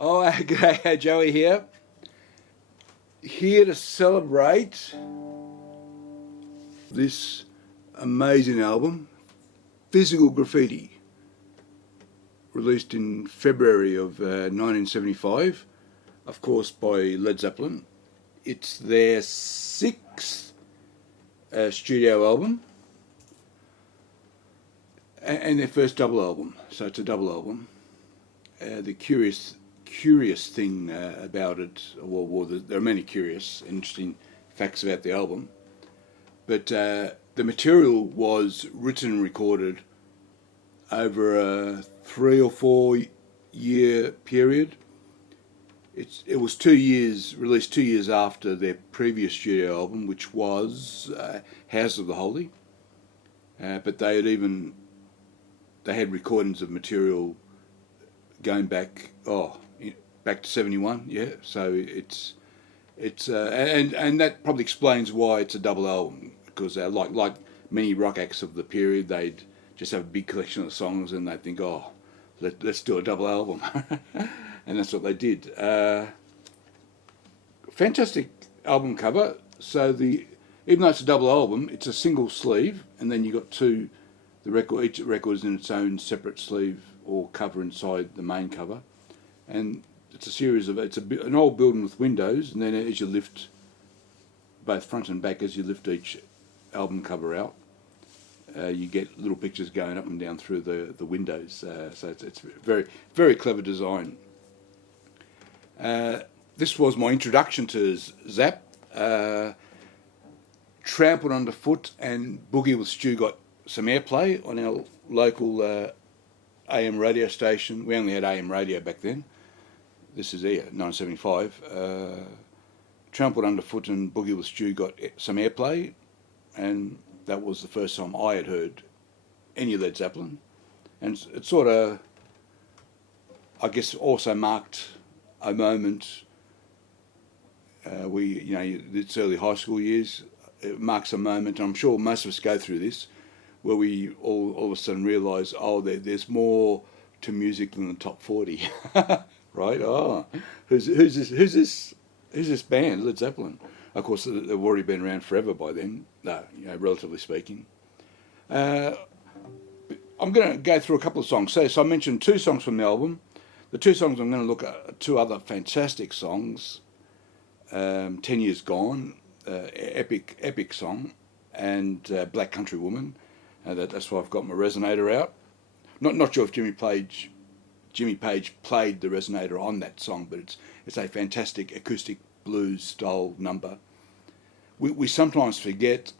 Oh, okay, Joey here. Here to celebrate this amazing album, Physical Graffiti, released in February of 1975, of course by Led Zeppelin. It's their sixth studio album and their first double album, so it's a double album. The curious thing about it, there are many curious, interesting facts about the album, but the material was written and recorded over a 3 or 4 year period. It was 2 years, released 2 years after their previous studio album, which was House of the Holy. But they had recordings of material going back to 71. Yeah, so and that probably explains why it's a double album, because like many rock acts of the period, they'd just have a big collection of songs and they'd think, let's do a double album. And that's what they did. Fantastic album cover. So even though it's a double album, it's a single sleeve, and then you got each record is in its own separate sleeve or cover inside the main cover, and it's an old building with windows, and then as you lift both front and back, as you lift each album cover out, you get little pictures going up and down through the windows. So it's very, very clever design. This was my introduction to Zap. Trampled Underfoot and Boogie with Stu got some airplay on our local AM radio station. We only had AM radio back then. This is 1975. Trampled Underfoot and Boogie with Stu got some airplay, and that was the first time I had heard any Led Zeppelin. And it sort of, I guess, also marked a moment. It's early high school years. It marks a moment, and I'm sure most of us go through this, where we all of a sudden realise, there's more to music than the top 40, right? Who's this band, Led Zeppelin? Of course, they've already been around forever by then, relatively speaking. I'm going to go through a couple of songs. So I mentioned 2 songs from the album. The 2 songs I'm going to look at are 2 other fantastic songs. 10 Years Gone, epic song, and Black Country Woman. That's why I've got my resonator out. Not sure if Jimmy Page played the resonator on that song, but it's a fantastic acoustic blues style number. We sometimes forget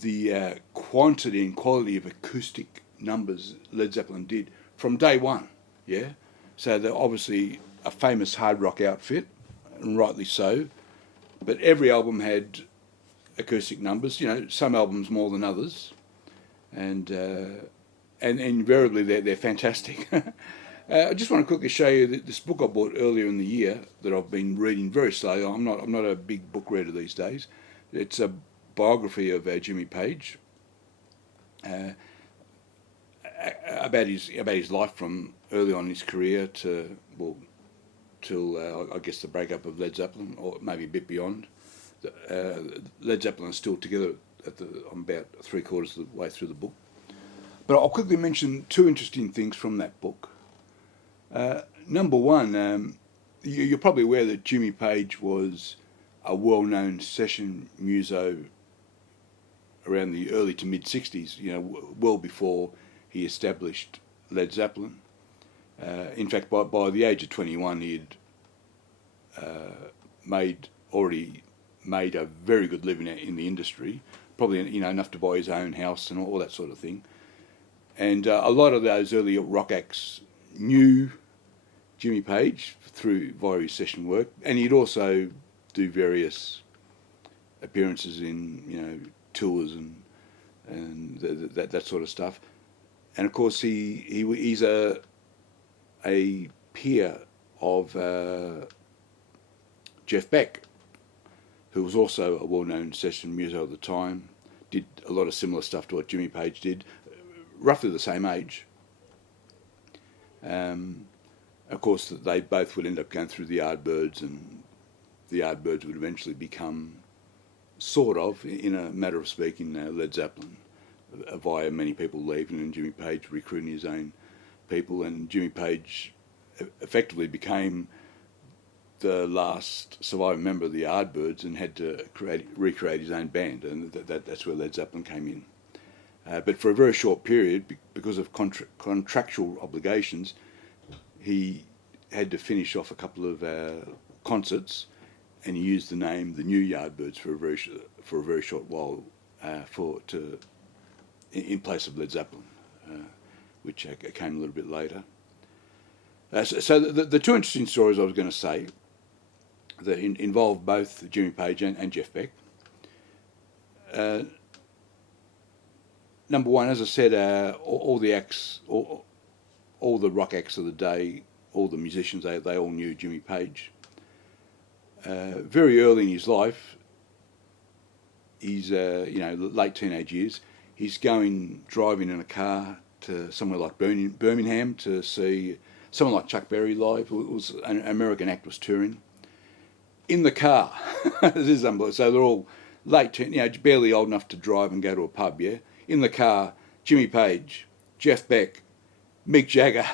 the quantity and quality of acoustic numbers Led Zeppelin did from day one. Yeah, so they're obviously a famous hard rock outfit, and rightly so. But every album had acoustic numbers. Some albums more than others, and invariably they're fantastic. I just want to quickly show you this book I bought earlier in the year that I've been reading very slowly. I'm not a big book reader these days. It's a biography of Jimmy Page, about his life from early on in his career till I guess the breakup of Led Zeppelin, or maybe a bit beyond. Led Zeppelin is still together I'm about 3/4 of the way through the book. But I'll quickly mention 2 interesting things from that book. Number one, you're probably aware that Jimmy Page was a well-known session muso around the early to mid-60s, well before he established Led Zeppelin. In fact, by the age of 21, he had already made a very good living in the industry, probably enough to buy his own house and all that sort of thing. And a lot of those early rock acts knew Jimmy Page via his session work, and he'd also do various appearances in tours and that sort of stuff. And of course, he's a peer of Jeff Beck, who was also a well-known session muso at the time, did a lot of similar stuff to what Jimmy Page did, roughly the same age. Of course, that they both would end up going through the Yardbirds, and the Yardbirds would eventually become, sort of, in a matter of speaking, Led Zeppelin, via many people leaving and Jimmy Page recruiting his own people, and Jimmy Page effectively became the last surviving member of the Yardbirds and had to recreate his own band, and that's where Led Zeppelin came in. But for a very short period, because of contractual obligations, he had to finish off a couple of concerts, and he used the name the New Yardbirds for a very short while, in place of Led Zeppelin, which came a little bit later. So the two interesting stories I was going to say that involve both Jimmy Page and Jeff Beck. Number one, as I said, all the acts, all the rock acts of the day, all the musicians, they all knew Jimmy Page. Very early in his life, he's late teenage years, he's driving in a car to somewhere like Birmingham to see someone like Chuck Berry live. It was an American act was touring. In the car, this is unbelievable. So they're all late, barely old enough to drive and go to a pub. Yeah, in the car, Jimmy Page, Jeff Beck, Mick Jagger,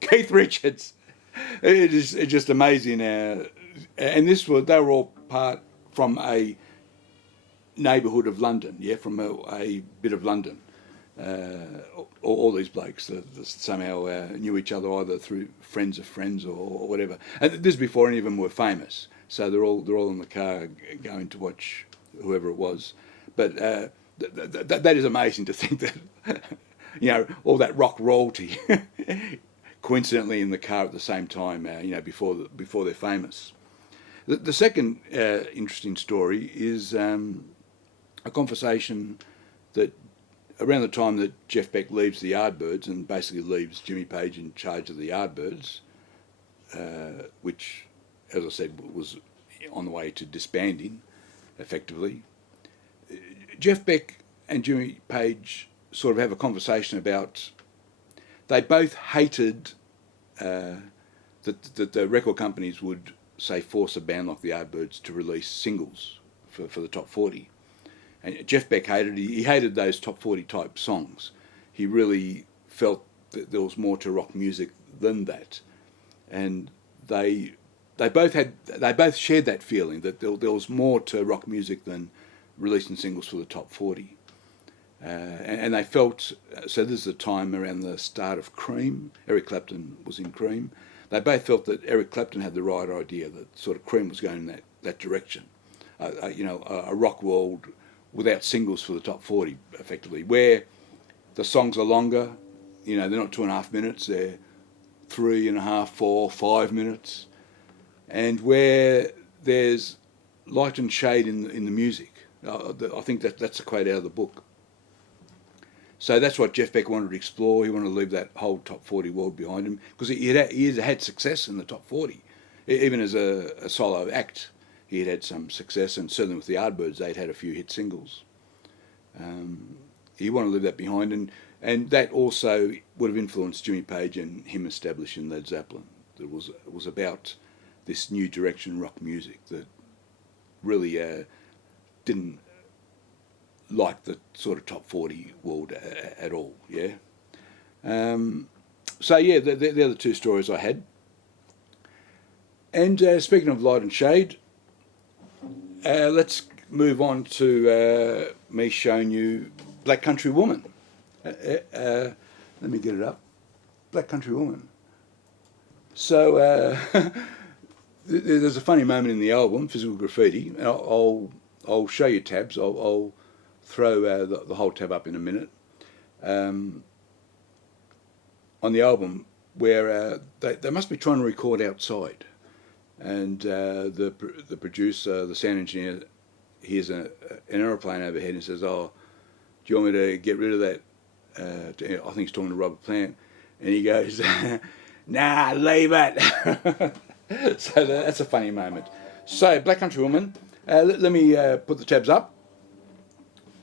Keith Richards. It's just amazing. And they were all part from a neighbourhood of London. Yeah, from a bit of London. All these blokes that somehow knew each other either through friends of friends or whatever. And this is before any of them were famous. So they're all in the car going to watch whoever it was. But that is amazing to think that all that rock royalty coincidentally in the car at the same time. Before they're famous. The second interesting story is a conversation that around the time that Jeff Beck leaves the Yardbirds and basically leaves Jimmy Page in charge of the Yardbirds, which, as I said, was on the way to disbanding, effectively. Jeff Beck and Jimmy Page sort of have a conversation about, they both hated that the record companies would, say, force a band like the Yardbirds to release singles for the top 40. And Jeff Beck he hated those top 40 type songs. He really felt that there was more to rock music than that. And they both shared that feeling that there was more to rock music than releasing singles for the top 40. And they felt, so this is the time around the start of Cream. Eric Clapton was in Cream. They both felt that Eric Clapton had the right idea, that sort of Cream was going in that direction. A rock world without singles for the top 40, effectively, where the songs are longer. They're not 2.5 minutes, they're 3.5, 4, 5 minutes, and where there's light and shade in the music. I think that's a quote out of the book. So that's what Jeff Beck wanted to explore. He wanted to leave that whole top 40 world behind him, because he had success in the top 40. Even as a solo act, he had some success, and certainly with the Yardbirds, they'd had a few hit singles. He wanted to leave that behind, and that also would have influenced Jimmy Page and him establishing Led Zeppelin. It was about this new direction in rock music that really didn't like the sort of top 40 world at all. Yeah. So yeah, they're the two stories I had. And speaking of light and shade, let's move on to me showing you Black Country Woman. Let me get it up. Black Country Woman. So there's a funny moment in the album, Physical Graffiti. I'll show you tabs. I'll throw the whole tab up in a minute. On the album, where they must be trying to record outside, and the producer, the sound engineer, hears an aeroplane overhead and says, "Oh, do you want me to get rid of that?" I think he's talking to Robert Plant, and he goes, "Nah, leave it." So that's a funny moment. So, Black Country Woman. Let me put the tabs up.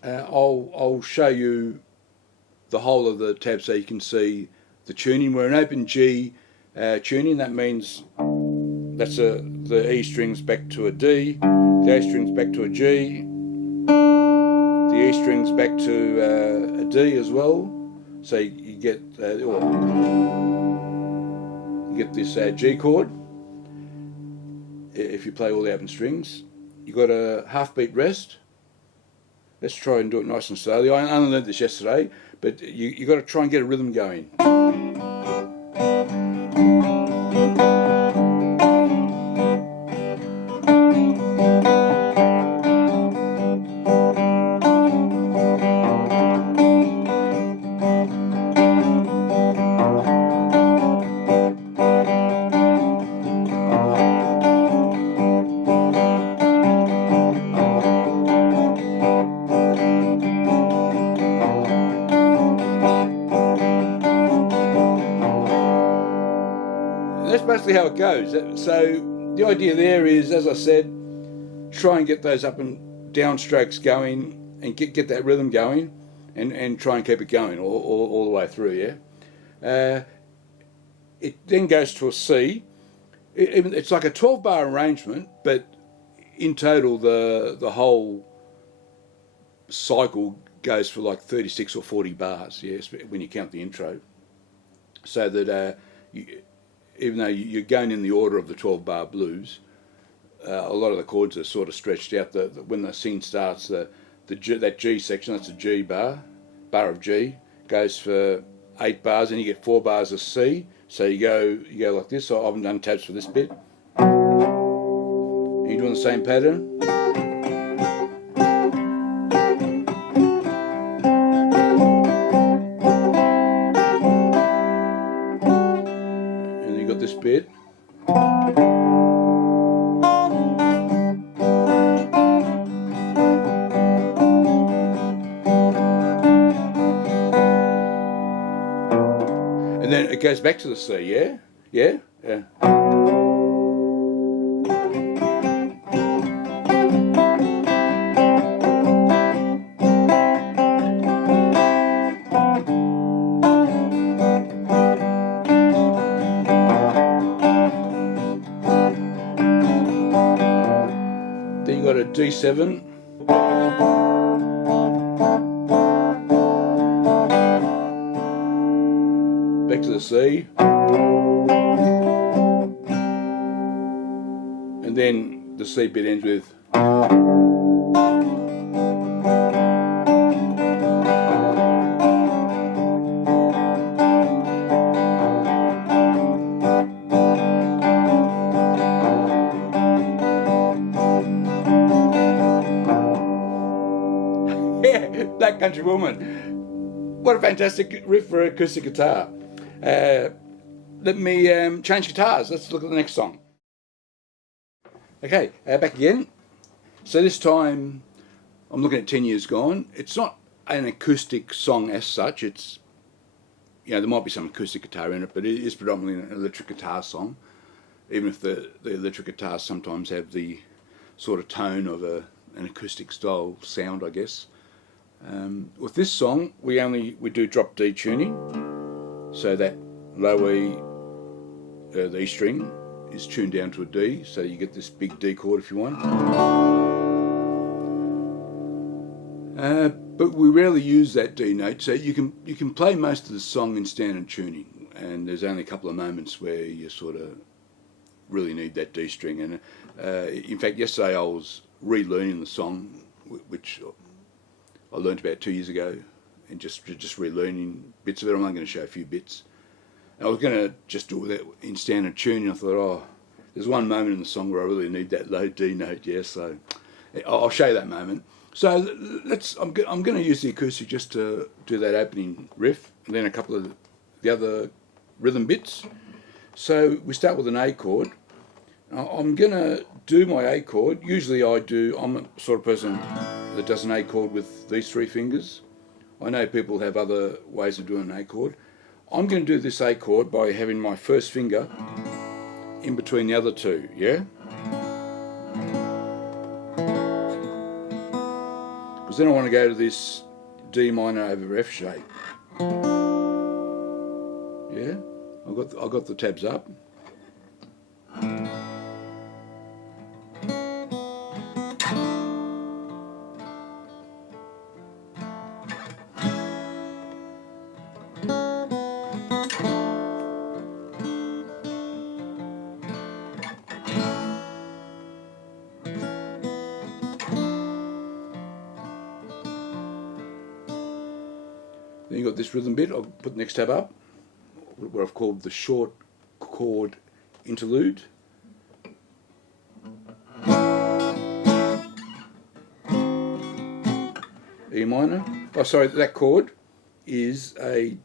I'll show you the whole of the tab so you can see the tuning. We're in open G, tuning. That means that's the E strings back to a D, the A strings back to a G, the E strings back to a D as well. So you get this G chord if you play all the open strings. You got a half beat rest. Let's try and do it nice and slowly. I only learned this yesterday, but you got to try and get a rhythm going. That's basically how it goes. So the idea there is, as I said, try and get those up and down strokes going and get that rhythm going and try and keep it going all the way through, yeah? It then goes to a C. It's like a 12-bar arrangement, but in total the whole cycle goes for like 36 or 40 bars, yes, when you count the intro. So that even though you're going in the order of the 12-bar blues, a lot of the chords are sort of stretched out. When the scene starts, that G section, that's a G bar of G, goes for 8 bars, and you get 4 bars of C. So you go like this. So I haven't done tabs for this bit. You're doing the same pattern. And you got this bit. And then it goes back to the C, yeah? Yeah? Yeah. Then you got a D7. Back to the C. And then the C bit ends with yeah, Black Country Woman. What a fantastic riff for acoustic guitar. Let me change guitars. Let's look at the next song. Okay, back again. So this time I'm looking at 10 Years Gone. It's not an acoustic song as such. It's, there might be some acoustic guitar in it, but it is predominantly an electric guitar song, even if the electric guitars sometimes have the sort of tone of an acoustic style sound, I guess. With this song, we do drop D tuning, so that low E, the E string, is tuned down to a D, so you get this big D chord if you want. But we rarely use that D note, so you can play most of the song in standard tuning, and there's only a couple of moments where you sort of really need that D string. And in fact, yesterday I was relearning the song, which I learned about 2 years ago, and just relearning bits of it. I'm only going to show a few bits. I was going to just do that in standard tuning. I thought, there's one moment in the song where I really need that low D note, yeah, so I'll show you that moment. So I'm going to use the acoustic just to do that opening riff, and then a couple of the other rhythm bits. So we start with an A chord. I'm going to do my A chord. Usually I'm a sort of person that does an A chord with these 3 fingers. I know people have other ways of doing an A chord. I'm going to do this A chord by having my first finger in between the other 2, yeah? Because then I want to go to this D minor over F shape. Yeah? I've got the tabs up. Then you've got this rhythm bit. I'll put the next tab up, what I've called the short chord interlude. E minor. Oh, sorry, that chord is a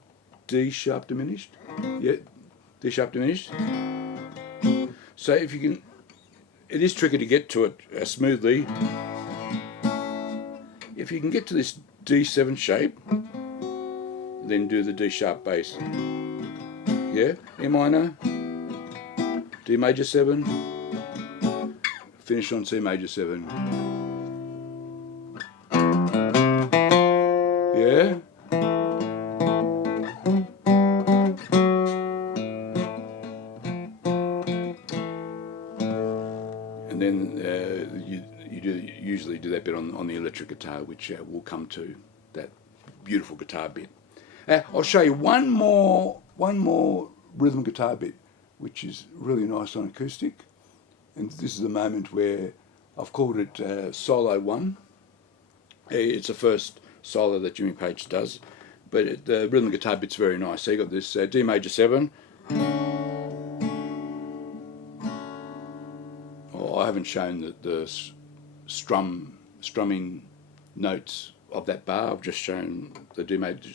D sharp diminished. Yeah, D sharp diminished. So if you can, it is tricky to get to it smoothly. If you can get to this D7 shape, then do the D sharp bass. Yeah, E minor, D major 7, finish on C major 7. Yeah. And then you usually do that bit on the electric guitar, which we'll come to, that beautiful guitar bit. I'll show you one more rhythm guitar bit, which is really nice on acoustic. And this is the moment where I've called it Solo 1. It's the first solo that Jimmy Page does, but the rhythm guitar bit's very nice. So you got this D major 7. Oh, I haven't shown the strumming notes of that bar. I've just shown the D major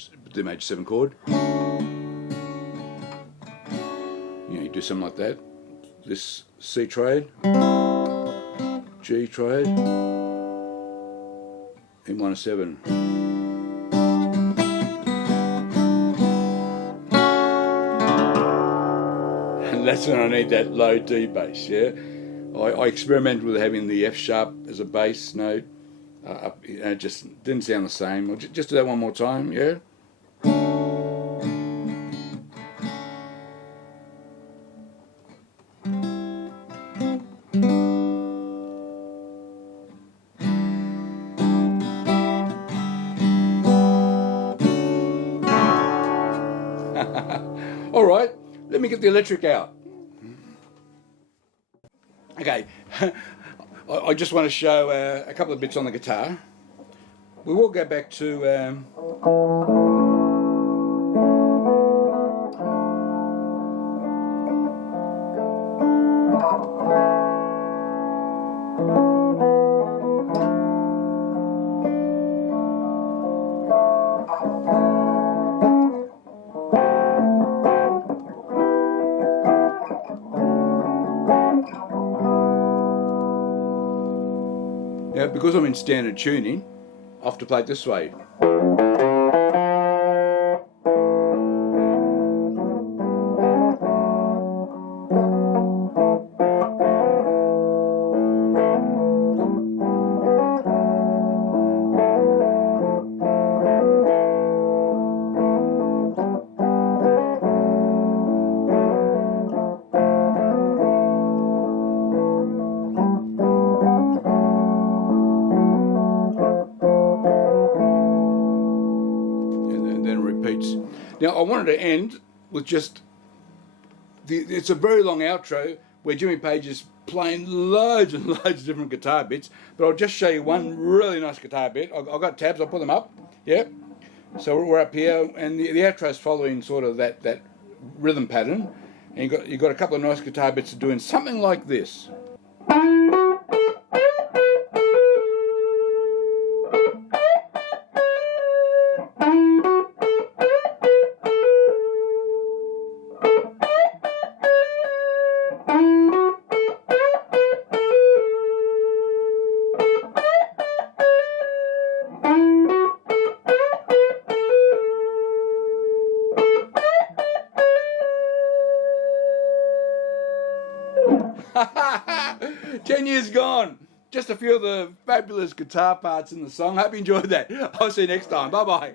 7 chord. You do something like that. This C triad, G triad, E minor 7. And that's when I need that low D bass, yeah? I experimented with having the F sharp as a bass note. It just didn't sound the same. I'll just do that one more time, yeah? All right, let me get the electric out. Okay, I just want to show a couple of bits on the guitar. We will go back to now, because I'm in standard tuning, I have to play it this way. Now I wanted to end with just, it's a very long outro where Jimmy Page is playing loads and loads of different guitar bits, but I'll just show you one really nice guitar bit. I've got tabs, I'll put them up, yeah. So we're up here, and the outro is following sort of that rhythm pattern, and you've got a couple of nice guitar bits doing something like this. "10 years gone." Just a few of the fabulous guitar parts in the song. Hope you enjoyed that. I'll see you next time. Bye bye.